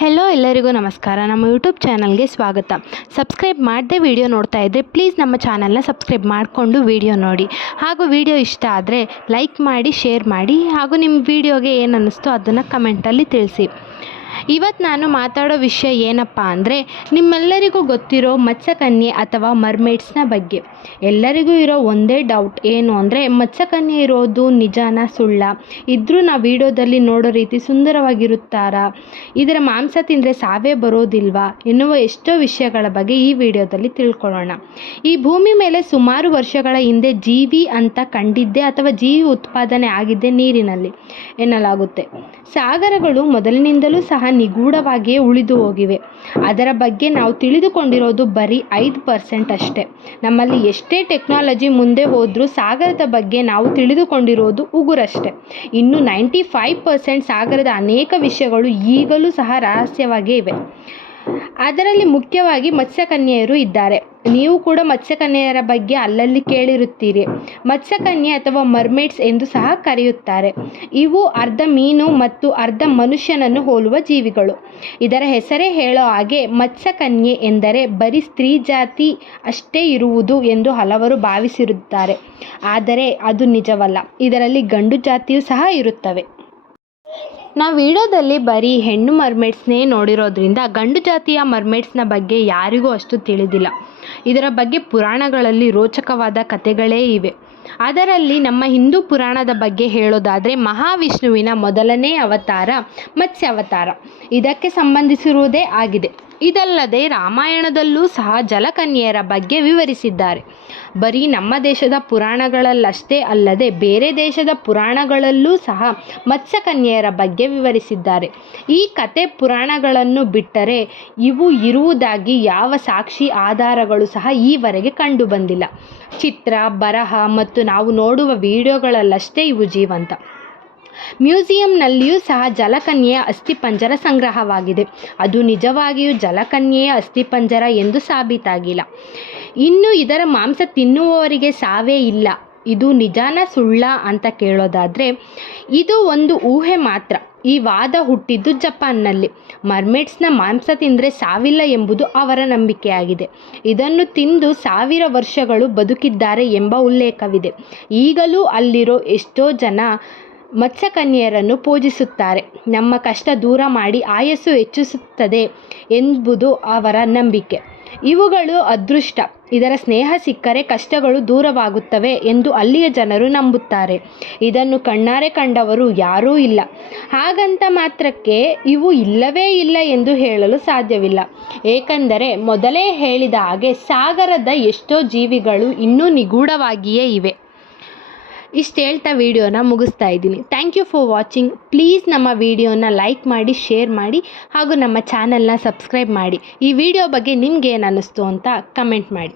Hello ಎಲ್ಲರಿಗೂ ನಮಸ್ಕಾರ. ನಮ್ಮ ಯೂಟ್ಯೂಬ್ ಚಾನಲ್ಗೆ ಸ್ವಾಗತ. ಸಬ್ಸ್ಕ್ರೈಬ್ ಮಾಡದೆ ವಿಡಿಯೋ ನೋಡ್ತಾ ಇದ್ದರೆ ಪ್ಲೀಸ್ ನಮ್ಮ ಚಾನಲ್ನ ಸಬ್ಸ್ಕ್ರೈಬ್ ಮಾಡಿಕೊಂಡು ವಿಡಿಯೋ ನೋಡಿ. ಹಾಗೂ ವಿಡಿಯೋ ಇಷ್ಟ ಆದರೆ ಲೈಕ್ ಮಾಡಿ, ಶೇರ್ ಮಾಡಿ, ಹಾಗೂ ನಿಮ್ಮ ವಿಡಿಯೋಗೆ ಏನು ಅನ್ನಿಸ್ತೋ ಅದನ್ನು ಕಮೆಂಟಲ್ಲಿ ತಿಳಿಸಿ. ಇವತ್ತು ನಾನು ಮಾತಾಡೋ ವಿಷಯ ಏನಪ್ಪ ಅಂದರೆ, ನಿಮ್ಮೆಲ್ಲರಿಗೂ ಗೊತ್ತಿರೋ ಮತ್ಸ್ಯಕನ್ಯೆ ಅಥವಾ ಮರ್ಮೇಡ್ಸ್ನ ಬಗ್ಗೆ. ಎಲ್ಲರಿಗೂ ಇರೋ ಒಂದೇ ಡೌಟ್ ಏನು ಅಂದರೆ, ಮತ್ಸ್ಯಕನ್ಯೆ ಇರೋದು ನಿಜಾನ ಸುಳ್ಳ? ಇದ್ರೂ ನಾವು ವಿಡಿಯೋದಲ್ಲಿ ನೋಡೋ ರೀತಿ ಸುಂದರವಾಗಿರುತ್ತಾರಾ? ಇದರ ಮಾಂಸ ತಿಂದರೆ ಸಾವೇ ಬರೋದಿಲ್ವಾ ಎನ್ನುವ ಎಷ್ಟೋ ವಿಷಯಗಳ ಬಗ್ಗೆ ಈ ವಿಡಿಯೋದಲ್ಲಿ ತಿಳ್ಕೊಳ್ಳೋಣ. ಈ ಭೂಮಿ ಮೇಲೆ ಸುಮಾರು ವರ್ಷಗಳ ಹಿಂದೆ ಜೀವಿ ಅಂತ ಕಂಡಿದ್ದೆ ಅಥವಾ ಜೀವಿ ಉತ್ಪಾದನೆ ಆಗಿದ್ದೆ ನೀರಿನಲ್ಲಿ ಎನ್ನಲಾಗುತ್ತೆ. ಸಾಗರಗಳು ಮೊದಲಿನಿಂದಲೂ ಸಹ ನಿಗೂಢವಾಗಿಯೇ ಉಳಿದು ಹೋಗಿವೆ. ಅದರ ಬಗ್ಗೆ ನಾವು ತಿಳಿದುಕೊಂಡಿರೋದು ಬರೀ 5% ಅಷ್ಟೇ. ನಮ್ಮಲ್ಲಿ ಎಷ್ಟೇ ಟೆಕ್ನಾಲಜಿ ಮುಂದೆ ಹೋದರೂ ಸಾಗರದ ಬಗ್ಗೆ ನಾವು ತಿಳಿದುಕೊಂಡಿರೋದು ಉಗುರಷ್ಟೇ. ಇನ್ನು 95% ಸಾಗರದ ಅನೇಕ ವಿಷಯಗಳು ಈಗಲೂ ಸಹ ರಹಸ್ಯವಾಗೇ ಇವೆ. ಅದರಲ್ಲಿ ಮುಖ್ಯವಾಗಿ ಮತ್ಸ್ಯಕನ್ಯೆಯರು ಇದ್ದಾರೆ. ನೀವು ಕೂಡ ಮತ್ಸ್ಯಕನ್ಯೆಯರ ಬಗ್ಗೆ ಅಲ್ಲಲ್ಲಿ ಕೇಳಿರುತ್ತೀರಿ. ಮತ್ಸ್ಯಕನ್ಯೆ ಅಥವಾ ಮರ್ಮೇಡ್ಸ್ ಎಂದು ಸಹ ಕರೆಯುತ್ತಾರೆ. ಇವು ಅರ್ಧ ಮೀನು ಮತ್ತು ಅರ್ಧ ಮನುಷ್ಯನನ್ನು ಹೋಲುವ ಜೀವಿಗಳು. ಇದರ ಹೆಸರೇ ಹೇಳೋ ಹಾಗೆ ಮತ್ಸ್ಯಕನ್ಯೆ ಎಂದರೆ ಬರೀ ಸ್ತ್ರೀ ಜಾತಿ ಅಷ್ಟೇ ಇರುವುದು ಎಂದು ಹಲವರು ಭಾವಿಸಿರುತ್ತಾರೆ. ಆದರೆ ಅದು ನಿಜವಲ್ಲ. ಇದರಲ್ಲಿ ಗಂಡು ಜಾತಿಯೂ ಸಹ ಇರುತ್ತವೆ. ನಾವು ವಿಡಿಯೋದಲ್ಲಿ ಬರೀ ಹೆಣ್ಣು ಮರ್ಮೇಡ್ಸ್ನೇ ನೋಡಿರೋದ್ರಿಂದ ಗಂಡು ಜಾತಿಯ ಮರ್ಮೇಡ್ಸ್ನ ಬಗ್ಗೆ ಯಾರಿಗೂ ಅಷ್ಟು ತಿಳಿದಿಲ್ಲ. ಇದರ ಬಗ್ಗೆ ಪುರಾಣಗಳಲ್ಲಿ ರೋಚಕವಾದ ಕಥೆಗಳೇ ಇವೆ. ಅದರಲ್ಲಿ ನಮ್ಮ ಹಿಂದೂ ಪುರಾಣದ ಬಗ್ಗೆ ಹೇಳೋದಾದರೆ, ಮಹಾವಿಷ್ಣುವಿನ ಮೊದಲನೇ ಅವತಾರ ಮತ್ಸ್ಯಾವತಾರ ಇದಕ್ಕೆ ಸಂಬಂಧಿಸಿರುವುದೇ ಆಗಿದೆ. ಇದಲ್ಲದೆ ರಾಮಾಯಣದಲ್ಲೂ ಸಹ ಜಲಕನ್ಯೆಯರ ಬಗ್ಗೆ ವಿವರಿಸಿದ್ದಾರೆ. ಬರೀ ನಮ್ಮ ದೇಶದ ಪುರಾಣಗಳಲ್ಲಷ್ಟೇ ಅಲ್ಲದೆ ಬೇರೆ ದೇಶದ ಪುರಾಣಗಳಲ್ಲೂ ಸಹ ಮತ್ಸ್ಯಕನ್ಯೆಯರ ಬಗ್ಗೆ ವಿವರಿಸಿದ್ದಾರೆ. ಈ ಕತೆ ಪುರಾಣಗಳನ್ನು ಬಿಟ್ಟರೆ ಇವು ಇರುವುದಾಗಿ ಯಾವ ಸಾಕ್ಷಿ ಆಧಾರಗಳು ಸಹ ಈವರೆಗೆ ಕಂಡುಬಂದಿಲ್ಲ. ಚಿತ್ರ, ಬರಹ ಮತ್ತು ನಾವು ನೋಡುವ ವಿಡಿಯೋಗಳಲ್ಲಷ್ಟೇ ಇವು ಜೀವಂತ. ಮ್ಯೂಸಿಯಂನಲ್ಲಿಯೂ ಸಹ ಜಲಕನ್ಯೆಯ ಅಸ್ಥಿಪಂಜರ ಸಂಗ್ರಹವಾಗಿದೆ. ಅದು ನಿಜವಾಗಿಯೂ ಜಲಕನ್ಯೆಯ ಅಸ್ಥಿಪಂಜರ ಎಂದು ಸಾಬೀತಾಗಿಲ್ಲ. ಇನ್ನು ಇದರ ಮಾಂಸ ತಿನ್ನುವವರಿಗೆ ಸಾವೇ ಇಲ್ಲ. ಇದು ನಿಜಾನ ಸುಳ್ಳ ಅಂತ ಕೇಳೋದಾದರೆ, ಇದು ಒಂದು ಊಹೆ ಮಾತ್ರ. ಈ ವಾದ ಹುಟ್ಟಿದ್ದು ಜಪಾನ್ನಲ್ಲಿ. ಮರ್ಮೇಡ್ಸ್ನ ಮಾಂಸ ತಿಂದರೆ ಸಾವಿಲ್ಲ ಎಂಬುದು ಅವರ ನಂಬಿಕೆಯಾಗಿದೆ. ಇದನ್ನು ತಿಂದು 1000 ವರ್ಷಗಳು ಬದುಕಿದ್ದಾರೆ ಎಂಬ ಉಲ್ಲೇಖವಿದೆ. ಈಗಲೂ ಅಲ್ಲಿರೋ ಎಷ್ಟೋ ಜನ ಮತ್ಸ್ಯಕನ್ಯೆಯರನ್ನು ಪೂಜಿಸುತ್ತಾರೆ. ನಮ್ಮ ಕಷ್ಟ ದೂರ ಮಾಡಿ ಆಯಸ್ಸು ಹೆಚ್ಚಿಸುತ್ತದೆ ಎಂಬುದು ಅವರ ನಂಬಿಕೆ. ಇವುಗಳು ಅದೃಷ್ಟ. ಇದರ ಸ್ನೇಹ ಸಿಕ್ಕರೆ ಕಷ್ಟಗಳು ದೂರವಾಗುತ್ತವೆ ಎಂದು ಅಲ್ಲಿಯ ಜನರು ನಂಬುತ್ತಾರೆ. ಇದನ್ನು ಕಣ್ಣಾರೆ ಕಂಡವರು ಯಾರೂ ಇಲ್ಲ. ಹಾಗಂತ ಮಾತ್ರಕ್ಕೆ ಇವು ಇಲ್ಲವೇ ಇಲ್ಲ ಎಂದು ಹೇಳಲು ಸಾಧ್ಯವಿಲ್ಲ. ಏಕೆಂದರೆ ಮೊದಲೇ ಹೇಳಿದ ಹಾಗೆ ಸಾಗರದ ಎಷ್ಟೋ ಜೀವಿಗಳು ಇನ್ನೂ ನಿಗೂಢವಾಗಿಯೇ ಇವೆ. ಇಷ್ಟು ಹೇಳ್ತಾ ವಿಡಿಯೋನ ಮುಗಿಸ್ತಾ ಇದ್ದೀನಿ. Thank you for watching. Please ನಮ್ಮ ವಿಡಿಯೋನ ಲೈಕ್ ಮಾಡಿ, ಶೇರ್ ಮಾಡಿ, ಹಾಗೂ ನಮ್ಮ ಚಾನಲ್ನ ಸಬ್ಸ್ಕ್ರೈಬ್ ಮಾಡಿ. ಈ ವಿಡಿಯೋ ಬಗ್ಗೆ ನಿಮ್ಗೆ ಏನು ಅನ್ನಿಸ್ತು ಅಂತ ಕಮೆಂಟ್ ಮಾಡಿ.